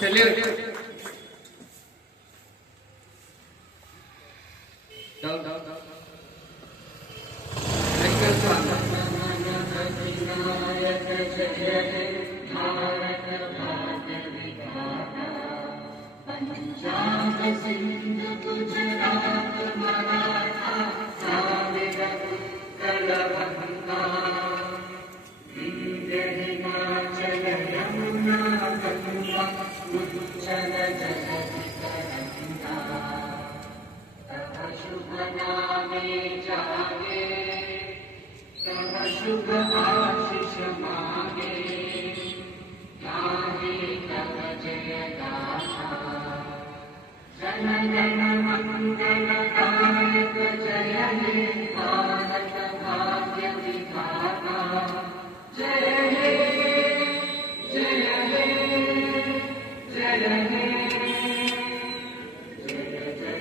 चलिए पंजाब सिंध गुजरात मराठा द्राविड उत्कल गंगा विंध्य हिमाचल यमुना गंगा उच्चल जगति तरंगा तव शुभ नामे जागे तव शुभ आशीष मांगे गाहे तव जय गाथा जन गण मंगलदायक जय हे भारत भाग्य विधाता जय हे जय हे जय हे